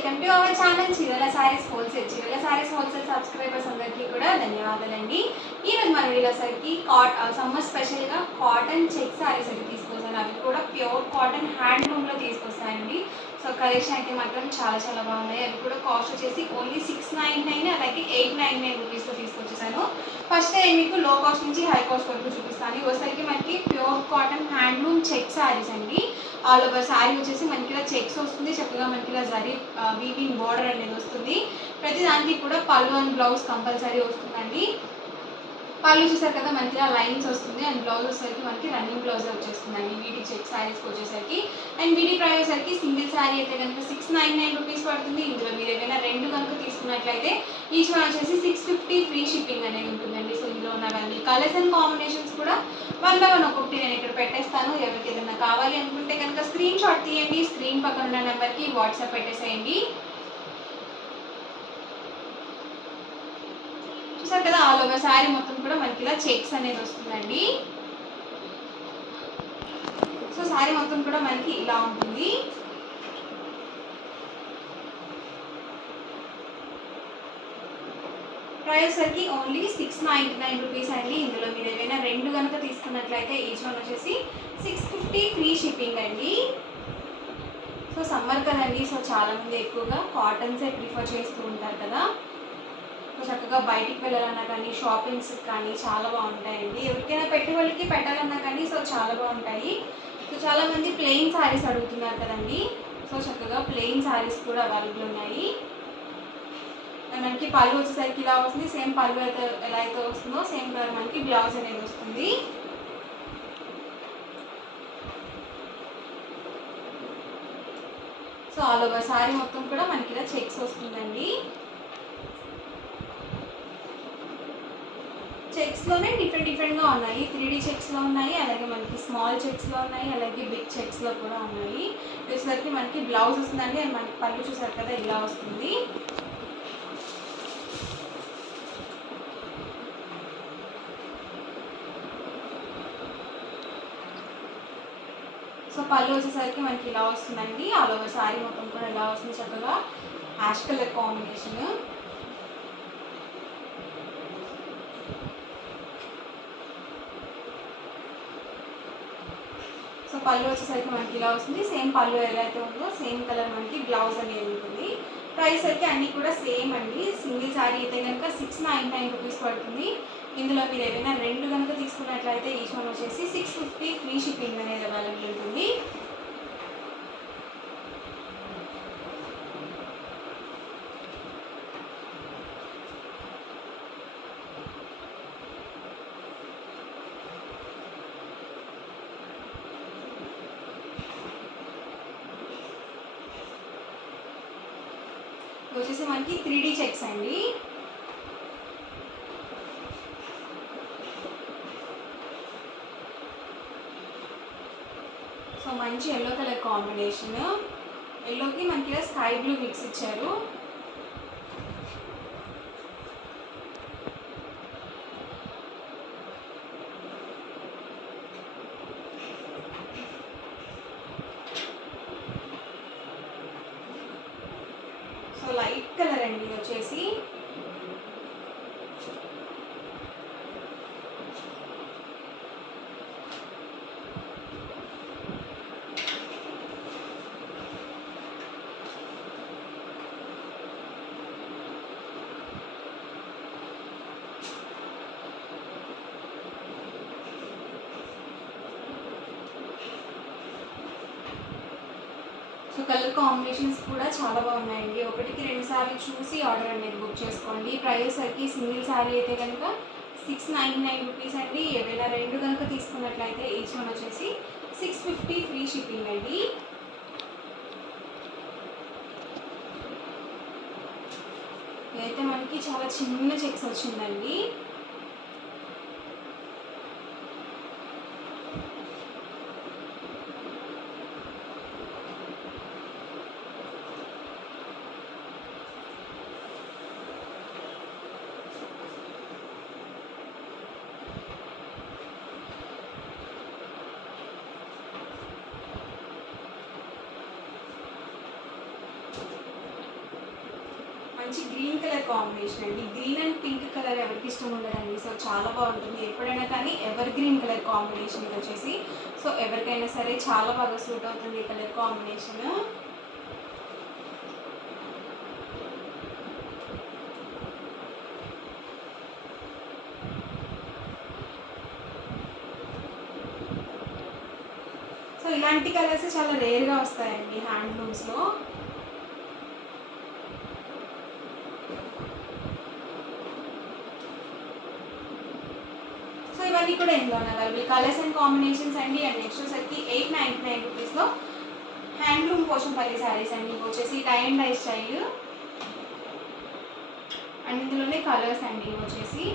Welcome to our channel చీరల సారీస్ హోల్సేల్. చీరల saris wholesale subscribers అందరికీ కూడా ధన్యవాదాలండి. ఈరోజు మన వీడియోసరికి సమ్మర్ స్పెషల్గా కాటన్ చెక్ సారీస్ అయితే తీసుకొస్తాను. అవి కూడా ప్యూర్ కాటన్ హ్యాండ్లూమ్లో తీసుకొస్తానండి. సో కలెక్షన్ అయితే మాత్రం చాలా బాగున్నాయి. అవి కూడా కాస్ట్ వచ్చేసి ఓన్లీ 699 అలాగే 899 రూపీస్లో తీసుకొచ్చేసాను. ఫస్ట్ నేను మీకు లో కాస్ట్ నుంచి హై కాస్ట్ వరకు చూపిస్తాను. ఇవసరికి మనకి pure cotton handloom check saris అండి. ఆల్ ఓవర్ శారీ వచ్చేసి మనకి ఇలా చెక్స్ వస్తుంది. చక్కగా మనకి ఇలా జరీ వీవింగ్ బోర్డర్ అనేది వస్తుంది. ప్రతి దానికి కూడా పళ్ళు అండ్ బ్లౌజ్ కంపల్సరీ వస్తుందండి. పళ్ళు చూసారు కదా మనకి ఇలా లైన్స్ వస్తుంది. అండ్ బ్లౌజ్ వచ్చేసరికి మనకి రన్నింగ్ బ్లౌజ్ వచ్చేస్తుందండి వీటి చెక్ శారీస్కి వచ్చేసరికి. అండ్ వీటి ప్రైస్ వచ్చేసరికి సింగిల్ శారీ అయితే కనుక 699 రూపీస్ పడుతుంది. ఇందులో మీరు ఏదైనా రెండు కనుక తీసుకున్నట్లయితే ఈచ్ వన్ వచ్చేసి 650 ఫ్రీ షిప్పింగ్ అనేది ఉంటుందండి. సో ఇందులో ఉన్నవన్నీ కలర్స్ అండ్ కాంబినేషన్స్ కూడా 1 by 1 ఒక్కొక్కటి నేను ఇక్కడ పెట్టేస్తాను. ఎవరికి ఏదైనా కావాలి అనుకుంటే కనుక స్క్రీన్ షాట్ తీయండి. స్క్రీన్ పక్కన ఉన్న నెంబర్కి వాట్సాప్ పెట్టేసేయండి. చూసారు కదా ఆల్ ఓవర్ శారీ మొత్తం కూడా మనకి ఇలా చెక్స్ అనేది వస్తుందండి. సో శారీ మొత్తం కూడా మనకి ఇలా ఉంటుంది. ప్రైస్ సరికి ఓన్లీ 699 రూపీస్ అండి. ఇందులో మీరు ఏదైనా రెండు కనుక తీసుకున్నట్లయితే ఈచ్ వన్ వచ్చేసి 650 ఫ్రీ షిప్పింగ్ అండి. సో సమ్మర్ కదండి, సో చాలామంది ఎక్కువగా కాటన్సే ప్రిఫర్ చేస్తూ ఉంటారు కదా. సో చక్కగా బయటికి వెళ్ళాలన్నా కానీ షాపింగ్స్ కానీ చాలా బాగుంటాయండి. ఎవరికైనా పెట్టుబడికి పెట్టాలన్నా కానీ సో చాలా బాగుంటాయి. సో చాలామంది ప్లెయిన్ శారీస్ అడుగుతున్నారు కదండి. సో చక్కగా ప్లెయిన్ శారీస్ కూడా అవైలబుల్ ఉన్నాయి. మనకి పళ్ళు వచ్చేసరికి ఇలా వస్తుంది. సేమ్ పళ్ళు అయితే ఎలా అయితే వస్తుందో సేమ్ కలర్ మనకి బ్లౌజ్ అనేది వస్తుంది. సో ఆల్ ఓవర్ శారీ మొత్తం కూడా మనకి ఇలా చెక్స్ వస్తుందండి. చెక్స్లోనే డిఫరెంట్గా ఉన్నాయి. 3D చెక్స్లో ఉన్నాయి, అలాగే మనకి స్మాల్ చెక్స్లో ఉన్నాయి, అలాగే బిగ్ చెక్స్లో కూడా ఉన్నాయి. వచ్చేసరికి మనకి బ్లౌజ్ వస్తుందండి. అండ్ మనకి పళ్ళు చూసారు కదా ఇలా వస్తుంది. సో పళ్ళు వచ్చేసరికి మనకి ఇలా వస్తుందండి. ఆల్ ఓవర్ శారీ మొత్తం కూడా ఇలా వస్తుంది. చక్కగా యాష్ కలర్ కాంబినేషన్. సో పళ్ళు వచ్చేసరికి మనకి ఇలా వస్తుంది. సేమ్ పళ్ళు ఎలా అయితే ఉందో సేమ్ కలర్ మనకి బ్లౌజ్ అనేది ఉంటుంది. ప్రైస్ అయితే అన్నీ కూడా సేమ్ అండి. సింగిల్ శారీ అయితే కనుక 699 రూపీస్ పడుతుంది. ఇందులో మీరు ఏదైనా రెండు కనుక తీసుకున్నట్లయితే ఈచ్ వన్ వచ్చేసి 650 ఫ్రీ షిప్పింగ్ అనేది అవైలబుల్ ఉంటుంది. వచ్చేసి మనకి 3D చెక్స్ అండి. సో మంచి ఎల్లో కలర్ కాంబినేషన్. ఎల్లోకి మనకి ఇలా స్కై బ్లూ మిక్స్ ఇచ్చారు. సో లైట్ కలర్ అండి ఇది వచ్చేసి. సో కలర్ కాంబినేషన్స్ కూడా చాలా బాగున్నాయండి. ఒకటికి రెండు సార్లు చూసి ఆర్డర్ అనేది బుక్ చేసుకోండి. ప్రైస్ సరికి సింగిల్ శారీ అయితే కనుక 699 రూపీస్ అండి. ఏవైనా రెండు కనుక తీసుకున్నట్లయితే ఈచ్ వన్ వచ్చేసి 650 ఫ్రీ షిప్పింగ్ అండి. ఇదైతే మనకి చాలా చిన్న చెక్స్ వచ్చిందండి. మంచి గ్రీన్ కలర్ కాంబినేషన్ అండి. గ్రీన్ అండ్ పింక్ కలర్ ఎవరికి ఇష్టం ఉండదండి. సో చాలా బాగుంటుంది ఎప్పుడైనా కానీ. ఎవర్ గ్రీన్ కలర్ కాంబినేషన్ ఇది వచ్చేసి. సో ఎవరికైనా సరే చాలా బాగా సూట్ అవుతుంది ఈ కలర్ కాంబినేషన్. సో ఇలాంటి కలర్స్ చాలా రేర్గా వస్తాయండి హ్యాండ్లూమ్స్లో. సో ఇవన్నీ కూడా ఇందులోనే అవైలబుల్ కలర్స్ అండ్ కాంబినేషన్స్ అండి. అండ్ నెక్స్ట్ వచ్చేసరికి 899 రూపీస్లో హ్యాండ్లూమ్ పోచంపల్లి శారీస్ అండి. ఇవి వచ్చేసి tie and dye style and ఇందులోనే కలర్స్ అండి. ఇవి వచ్చేసి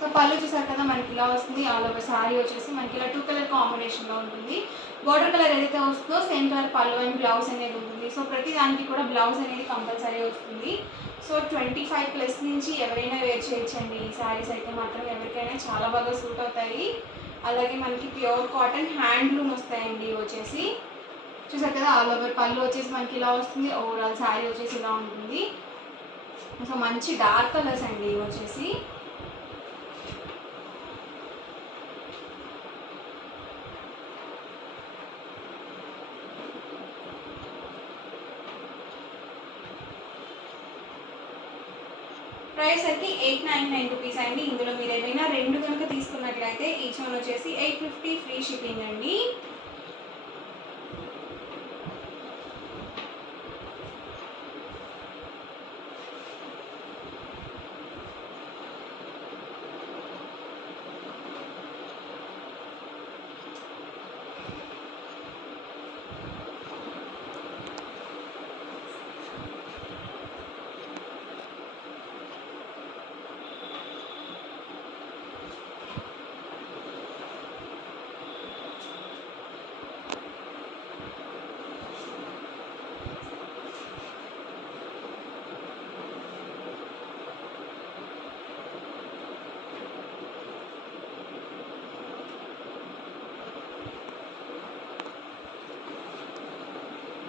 సో పళ్ళు చూసారు కదా మనకి ఇలా వస్తుంది. ఆల్ ఓవర్ సారీ వచ్చేసి మనకి ఇలా 2 కలర్ కాంబినేషన్లో ఉంటుంది. బోర్డర్ కలర్ ఏదైతే వస్తుందో సేమ్ కలర్ పళ్ళు అండ్ బ్లౌజ్ అనేది ఉంటుంది. సో ప్రతి దానికి కూడా బ్లౌజ్ అనేది కంపల్సరీ వస్తుంది. సో 25+ నుంచి ఎవరైనా వేర్ చేయొచ్చండి ఈ శారీస్ అయితే మాత్రం. ఎవరికైనా చాలా బాగా సూట్ అవుతాయి. అలాగే మనకి ప్యూర్ కాటన్ హ్యాండ్లూమ్ వస్తాయండి. ఇవి వచ్చేసి చూసారు కదా ఆల్ ఓవర్ పళ్ళు వచ్చేసి మనకి ఇలా వస్తుంది. ఓవరాల్ శారీ వచ్చేసి ఇలా ఉంటుంది. సో మంచి డార్క్ కలర్స్ అండి ఇవి వచ్చేసి. ప్రైస్ అయితే 899 రూపీస్ అండి. ఇందులో మీరు ఏమైనా 2 కనుక తీసుకున్నట్లయితే ఈచ్ వన్ వచ్చేసి 850 ఫ్రీ షిప్పింగ్ అండి.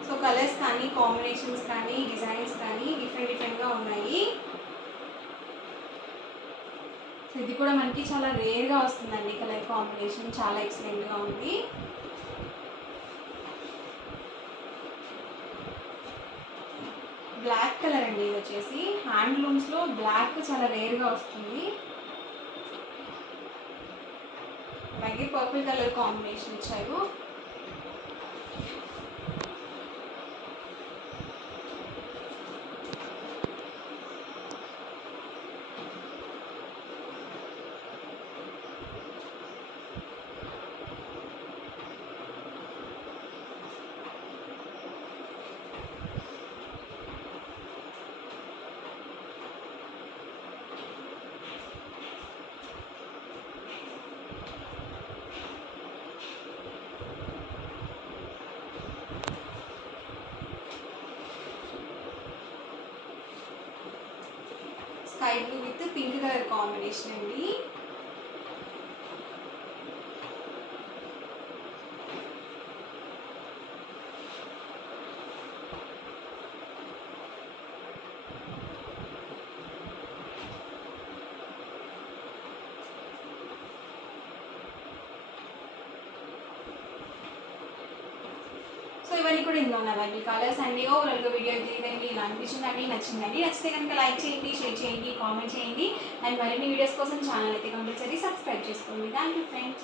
సో కలర్స్ కానీ కాంబినేషన్స్ కానీ డిజైన్స్ కానీ డిఫరెంట్గా ఉన్నాయి. సో ఇది కూడా మనకి చాలా రేర్గా వస్తుందండి. కలర్ కాంబినేషన్ చాలా ఎక్సలెంట్గా ఉంది. బ్లాక్ కలర్ అండి. ఇది వచ్చేసి హ్యాండ్లూమ్స్లో బ్లాక్ చాలా రేర్గా వస్తుంది. అలాగే పర్పుల్ కలర్ కాంబినేషన్ ఇచ్చారు. Sky blue with pink colour combination అండి. సో ఇవన్నీ కూడా ఇందులో ఉన్నాయి కలర్స్ అండి. ఓవరాల్గా వీడియో ఇదండి ఇలా అనిపించిందండి, నచ్చిందండి. నచ్చితే కనుక లైక్ చేయండి, షేర్ చేయండి, కామెంట్ చేయండి. అండ్ మరిన్ని వీడియోస్ కోసం ఛానల్ అయితే కంపల్సరీ సబ్స్క్రైబ్ చేసుకోండి. Thank you friends.